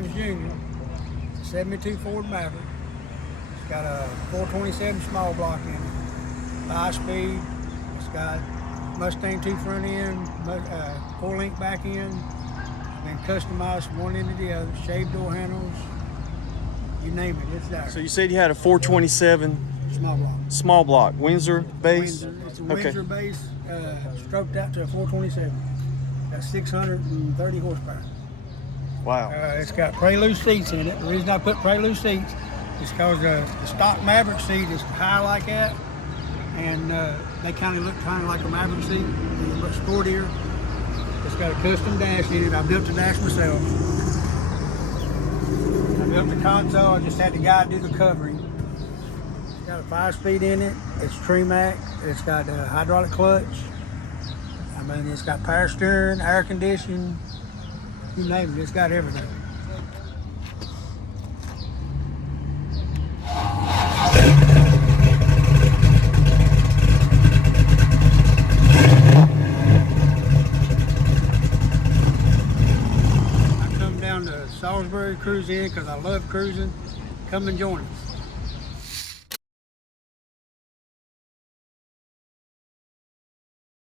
name's Junior. It's a 72 Ford Maverick. It's got a 427 small block in it, 5 speed. It's got Mustang 2 front end, 4-link back end. Been customized from one end to the other. Shaved door handles, you name it, it's there. So you said you had a 427 Small block. Windsor base? Windsor. It's a Windsor base, stroked out to a 427. Got 630 horsepower. Wow. It's got Prelude seats in it. The reason I put Prelude seats is because the stock Maverick seat is high like that, and they kind of look like a Maverick seat, but sportier. It's got a custom dash in it. I built the dash myself. I built the console. I just had the guy do the covering. It's got a 5-speed in it. It's Tremac. It's got a hydraulic clutch. I mean, it's got power steering, air conditioning. You name it. It's got everything. Salisbury cruise in because I love cruising. Come and join us.